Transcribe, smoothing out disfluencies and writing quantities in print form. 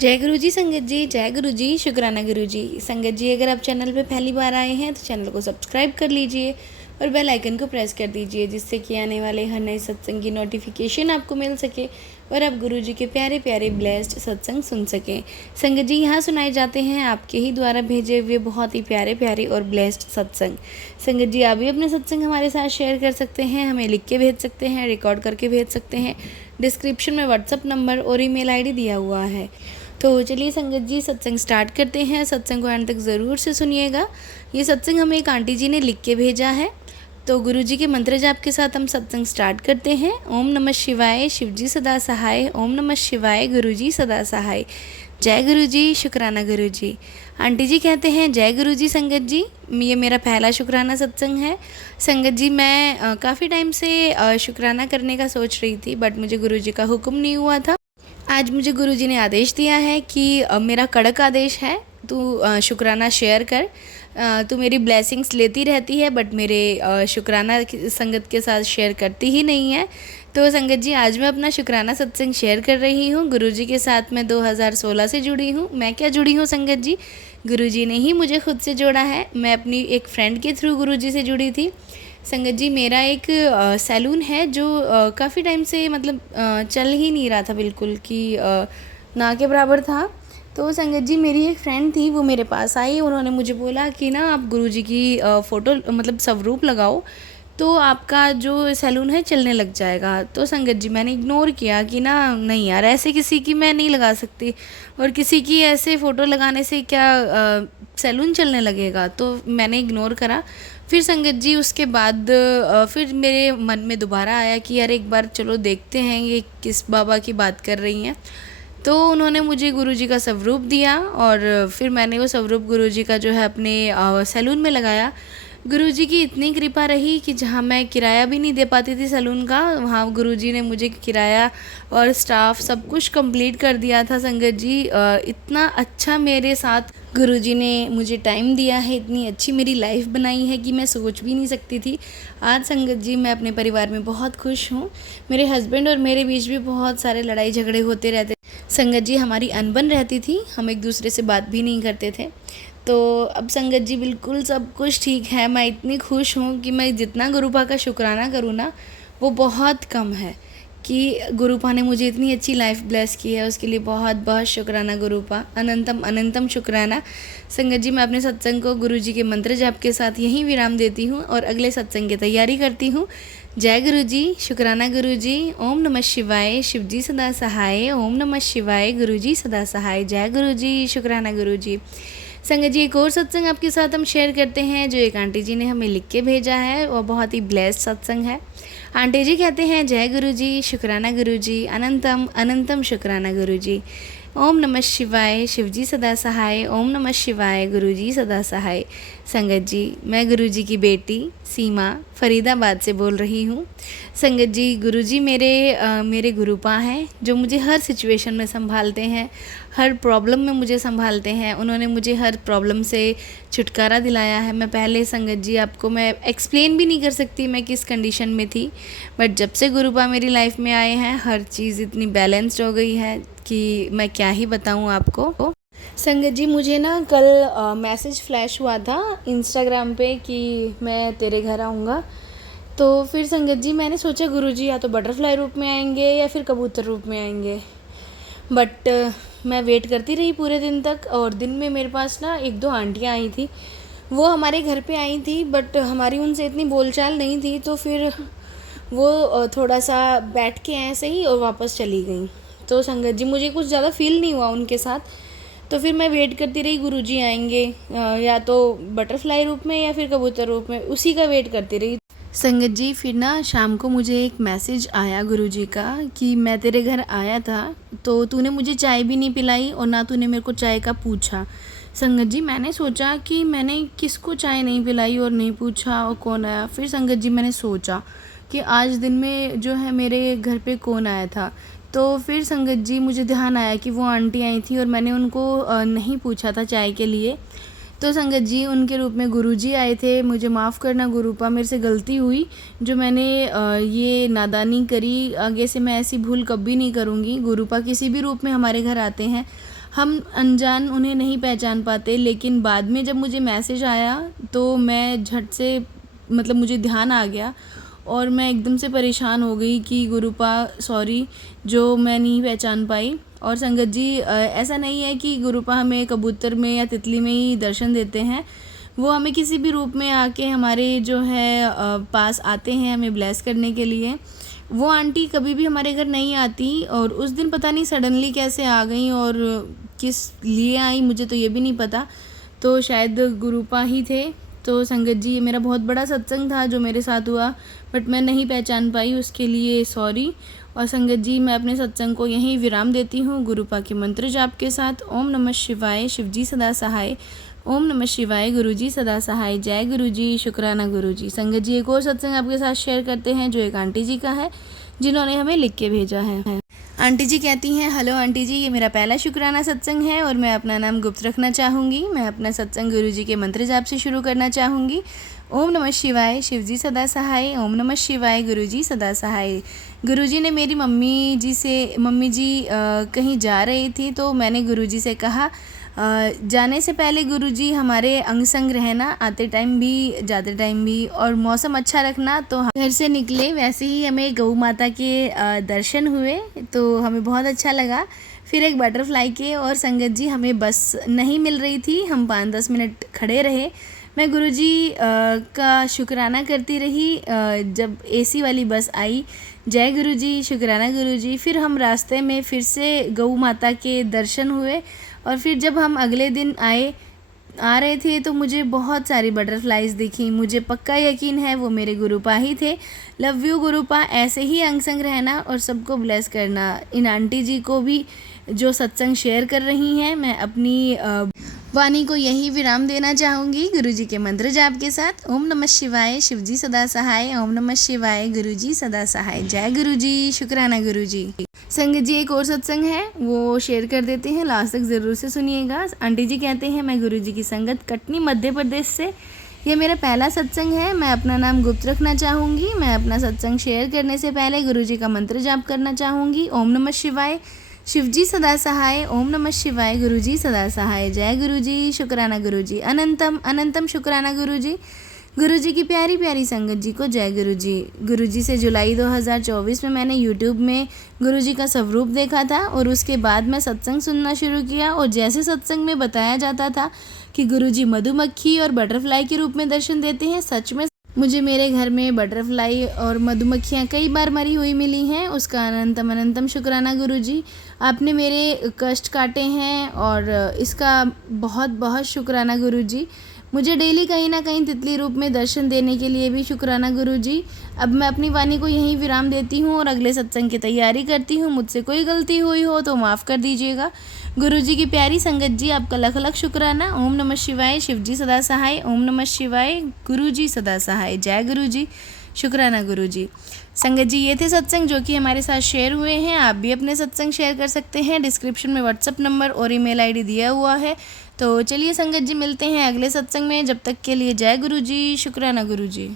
जय गुरु जी संगत जी, जय गुरु जी, शुक्राना गुरु जी। संगत जी, अगर आप चैनल पे पहली बार आए हैं तो चैनल को सब्सक्राइब कर लीजिए और बेल आइकन को प्रेस कर दीजिए, जिससे कि आने वाले हर नए सत्संग की नोटिफिकेशन आपको मिल सके और आप गुरु जी के प्यारे प्यारे ब्लेस्ड सत्संग सुन सकें। संगत जी, यहाँ सुनाए जाते हैं आपके ही द्वारा भेजे हुए बहुत ही प्यारे प्यारे और ब्लेस्ड सत्संग। संगत जी, आप भी अपने सत्संग हमारे साथ शेयर कर सकते हैं, हमें लिख के भेज सकते हैं, रिकॉर्ड करके भेज सकते हैं। डिस्क्रिप्शन में व्हाट्सअप नंबर और ईमेल आईडी दिया हुआ है। तो चलिए संगत जी, सत्संग स्टार्ट करते हैं। सत्संग को एंड तक ज़रूर से सुनिएगा। ये सत्संग हमें एक आंटी जी ने लिख के भेजा है। तो गुरु जी के मंत्र जाप के साथ हम सत्संग स्टार्ट करते हैं। ओम नमः शिवाय, शिव जी सदा सहाय। ओम नमः शिवाय, गुरु जी सदा सहाय। जय गुरु जी, शुक्राना गुरु जी। आंटी जी कहते हैं जय गुरु जी संगत जी। ये मेरा पहला शुक्राना सत्संग है। संगत जी, मैं काफ़ी टाइम से शुक्राना करने का सोच रही थी, बट मुझे गुरु जी का हुक्म नहीं हुआ था। आज मुझे गुरुजी ने आदेश दिया है कि मेरा कड़क आदेश है, तू शुक्राना शेयर कर। तू मेरी ब्लेसिंग्स लेती रहती है, बट मेरे शुक्राना संगत के साथ शेयर करती ही नहीं है। तो संगत जी, आज मैं अपना शुक्राना सत्संग शेयर कर रही हूँ। गुरुजी के साथ मैं 2016 से जुड़ी हूँ। मैं क्या जुड़ी हूँ संगत जी, गुरुजी ने ही मुझे खुद से जोड़ा है। मैं अपनी एक फ्रेंड के थ्रू गुरुजी से जुड़ी थी। संगत जी, मेरा एक सैलून है जो काफ़ी टाइम से मतलब चल ही नहीं रहा था, बिल्कुल कि ना के बराबर था। तो संगत जी, मेरी एक फ्रेंड थी, वो मेरे पास आई। उन्होंने मुझे बोला कि ना आप गुरुजी की फ़ोटो मतलब स्वरूप लगाओ तो आपका जो सैलून है चलने लग जाएगा। तो संगत जी, मैंने इग्नोर किया कि ना नहीं यार, ऐसे किसी की मैं नहीं लगा सकती, और किसी की ऐसे फ़ोटो लगाने से क्या सैलून चलने लगेगा। तो मैंने इग्नोर करा। फिर संगत जी, उसके बाद फिर मेरे मन में दोबारा आया कि यार एक बार चलो देखते हैं ये किस बाबा की बात कर रही हैं। तो उन्होंने मुझे गुरुजी का स्वरूप दिया और फिर मैंने वो स्वरूप गुरुजी का जो है अपने सैलून में लगाया। गुरुजी की इतनी कृपा रही कि जहाँ मैं किराया भी नहीं दे पाती थी सैलून का, वहाँ गुरुजी ने मुझे किराया और स्टाफ सब कुछ कंप्लीट कर दिया था। संगत जी, इतना अच्छा मेरे साथ गुरुजी ने मुझे टाइम दिया है, इतनी अच्छी मेरी लाइफ बनाई है कि मैं सोच भी नहीं सकती थी। आज संगत जी, मैं अपने परिवार में बहुत खुश हूँ। मेरे हस्बैंड और मेरे बीच भी बहुत सारे लड़ाई झगड़े होते रहते। संगत जी, हमारी अनबन रहती थी, हम एक दूसरे से बात भी नहीं करते थे। तो अब संगत जी, बिल्कुल सब कुछ ठीक है। मैं इतनी खुश हूँ कि मैं जितना गुरुपा का शुक्राना करूँ ना, वो बहुत कम है कि गुरुपा ने मुझे इतनी अच्छी लाइफ ब्लेस की है। उसके लिए बहुत बहुत शुक्राना गुरुपा, अनंतम अनंतम शुक्राना। संगत जी, मैं अपने सत्संग को गुरु जी के मंत्र जाप के साथ यहीं विराम देती हूँ और अगले सत्संग की तैयारी करती हूँ। जय गुरु जी, शुक्राना गुरु जी। ओम नमः शिवाय, शिव जी सदा सहाय। ओम नमः शिवाय, गुरु जी सदा सहाय। जय गुरु जी, शुक्राना गुरु जी। संगत जी, एक और सत्संग आपके साथ हम शेयर करते हैं जो एक आंटी जी ने हमें लिख के भेजा है। वो बहुत ही ब्लेस्ड सत्संग है। आंटी जी कहते हैं जय गुरु जी, शुक्राना गुरु जी, अनंतम अनंतम शुक्राना गुरु जी। ओम नमः शिवाय, शिव जी सदा सहाय। ओम नमः शिवाय, गुरु जी सदा सहाय। संगत जी, मैं गुरु जी की बेटी सीमा फरीदाबाद से बोल रही हूँ। संगत जी, गुरु जी मेरे गुरुपा हैं जो मुझे हर सिचुएशन में संभालते हैं, हर प्रॉब्लम में मुझे संभालते हैं। उन्होंने मुझे हर प्रॉब्लम से छुटकारा दिलाया है। मैं पहले संगत जी, आपको मैं एक्सप्लेन भी नहीं कर सकती मैं किस कंडीशन में थी, बट जब से गुरुपा मेरी लाइफ में आए हैं हर चीज़ इतनी बैलेंस्ड हो गई है कि मैं क्या ही बताऊँ आपको। संगत जी, मुझे ना कल मैसेज फ्लैश हुआ था इंस्टाग्राम पे कि मैं तेरे घर आऊँगा। तो फिर संगत जी, मैंने सोचा गुरुजी या तो बटरफ्लाई रूप में आएंगे या फिर कबूतर रूप में आएंगे, बट मैं वेट करती रही पूरे दिन तक। और दिन में मेरे पास ना एक दो आंटियाँ आई थी, वो हमारे घर पे आई थी, बट हमारी उनसे इतनी बोलचाल नहीं थी। तो फिर वो थोड़ा सा बैठ के ऐसे ही और वापस चली गई। तो संगत जी, मुझे कुछ ज़्यादा फील नहीं हुआ उनके साथ। तो फिर मैं वेट करती रही गुरुजी आएंगे या तो बटरफ्लाई रूप में या फिर कबूतर रूप में, उसी का वेट करती रही। संगत जी, फिर ना शाम को मुझे एक मैसेज आया गुरुजी का कि मैं तेरे घर आया था तो तूने मुझे चाय भी नहीं पिलाई और ना तूने मेरे को चाय का पूछा। संगत जी, मैंने सोचा कि मैंने किसको चाय नहीं पिलाई और नहीं पूछा और कौन आया। फिर संगत जी, मैंने सोचा कि आज दिन में जो है मेरे घर पे कौन आया था। तो फिर संगत जी, मुझे ध्यान आया कि वो आंटी आई थी और मैंने उनको नहीं पूछा था चाय के लिए। तो संगत जी, उनके रूप में गुरुजी आए थे। मुझे माफ़ करना गुरुपा, मेरे से गलती हुई जो मैंने ये नादानी करी। आगे से मैं ऐसी भूल कभी नहीं करूँगी। गुरुपा किसी भी रूप में हमारे घर आते हैं, हम अनजान उन्हें नहीं पहचान पाते, लेकिन बाद में जब मुझे मैसेज आया तो मैं झट से मतलब मुझे ध्यान आ गया और मैं एकदम से परेशान हो गई कि गुरुपा सॉरी जो मैं नहीं पहचान पाई। और संगत जी ऐसा नहीं है कि गुरुपा हमें कबूतर में या तितली में ही दर्शन देते हैं, वो हमें किसी भी रूप में आके हमारे जो है पास आते हैं हमें ब्लेस करने के लिए। वो आंटी कभी भी हमारे घर नहीं आती और उस दिन पता नहीं सडनली कैसे आ गई और किस लिए आई मुझे तो ये भी नहीं पता, तो शायद गुरुपा ही थे। तो संगत जी ये मेरा बहुत बड़ा सत्संग था जो मेरे साथ हुआ, बट मैं नहीं पहचान पाई, उसके लिए सॉरी। और संगत जी मैं अपने सत्संग को यहीं विराम देती हूँ गुरुपा के मंत्र जाप के साथ। ओम नमः शिवाय, शिवजी सदा सहाय। ओम नमः शिवाय, गुरुजी सदा सहाय। जय गुरुजी, शुक्राना गुरुजी। संगत जी एक और सत्संग आपके साथ शेयर करते हैं जो एक आंटी जी का है जिन्होंने हमें लिख के भेजा है। आंटी जी कहती हैं, हेलो आंटी जी, ये मेरा पहला शुक्राना सत्संग है और मैं अपना नाम गुप्त रखना चाहूँगी। मैं अपना सत्संग गुरुजी के मंत्र जाप से शुरू करना चाहूँगी। ओम नमः शिवाय, शिवजी सदा सहाय। ओम नमः शिवाय, गुरुजी सदा सहाय। गुरुजी ने मेरी मम्मी जी कहीं जा रही थी तो मैंने गुरुजी से कहा जाने से पहले गुरुजी हमारे अंग संग रहना, आते टाइम भी जाते टाइम भी, और मौसम अच्छा रखना। तो हम घर से निकले, वैसे ही हमें गौ माता के दर्शन हुए तो हमें बहुत अच्छा लगा। फिर एक बटरफ्लाई के, और संगत जी हमें बस नहीं मिल रही थी, हम 5-10 मिनट खड़े रहे। मैं गुरुजी का शुक्राना करती रही जब एसी वाली बस आई। जय गुरुजी, शुक्राना गुरुजी। फिर हम रास्ते में फिर से गौ माता के दर्शन हुए और फिर जब हम अगले दिन आ रहे थे तो मुझे बहुत सारी बटरफ्लाइज दिखी। मुझे पक्का यकीन है वो मेरे गुरुपा ही थे। लव यू गुरुपा, ऐसे ही अंग संग रहना और सबको ब्लेस करना। इन आंटी जी को भी जो सत्संग शेयर कर रही हैं, मैं अपनी वाणी को यही विराम देना चाहूँगी गुरुजी के मंत्र जाप के साथ। ओम नमः शिवाय, शिवजी सदा सहाय। ओम नमः शिवाय, गुरुजी सदा सहाय। जय गुरुजी, शुक्राना गुरुजी। संगत जी एक और सत्संग है वो शेयर कर देते हैं, लास्ट तक ज़रूर से सुनिएगा। आंटी जी कहते हैं, मैं गुरुजी की संगत कटनी मध्य प्रदेश से, ये मेरा पहला सत्संग है। मैं अपना नाम गुप्त रखना चाहूँगी। मैं अपना सत्संग शेयर करने से पहले गुरुजी का मंत्र जाप करना चाहूँगी। ओम नमः शिवाय, शिवजी सदा सहाय। ओम नमः शिवाय, गुरुजी सदा सहाय। जय गुरुजी, शुक्राना गुरुजी। अनंतम अनंतम शुक्राना गुरुजी। गुरुजी की प्यारी प्यारी संगत जी को जय गुरुजी। गुरुजी से जुलाई 2024 में मैंने यूट्यूब में गुरुजी का स्वरूप देखा था और उसके बाद मैं सत्संग सुनना शुरू किया, और जैसे सत्संग में बताया जाता था कि गुरुजी मधुमक्खी और बटरफ्लाई के रूप में दर्शन देते हैं, सच में मुझे मेरे घर में बटरफ्लाई और मधुमक्खियाँ कई बार मरी हुई मिली हैं। उसका अनंतम अनंतम शुक्राना गुरुजी। आपने मेरे कष्ट काटे हैं और इसका बहुत बहुत शुक्राना गुरुजी। मुझे डेली कहीं ना कहीं तितली रूप में दर्शन देने के लिए भी शुक्राना गुरुजी। अब मैं अपनी वाणी को यहीं विराम देती हूँ और अगले सत्संग की तैयारी करती हूँ। मुझसे कोई गलती हुई हो तो माफ़ कर दीजिएगा। गुरुजी की प्यारी संगत जी, आपका लख लख शुक्राना। ओम नमः शिवाय, शिवजी सदा सहाय। ओम नमः शिवाय, गुरुजी सदा सहाय। जय गुरुजी, शुक्राना गुरुजी। संगत जी ये थे सत्संग जो कि हमारे साथ शेयर हुए हैं। आप भी अपने सत्संग शेयर कर सकते हैं, डिस्क्रिप्शन में व्हाट्सअप नंबर और ईमेल आईडी दिया हुआ है। तो चलिए संगत जी मिलते हैं अगले सत्संग में, जब तक के लिए जय गुरुजी, शुक्राना गुरुजी।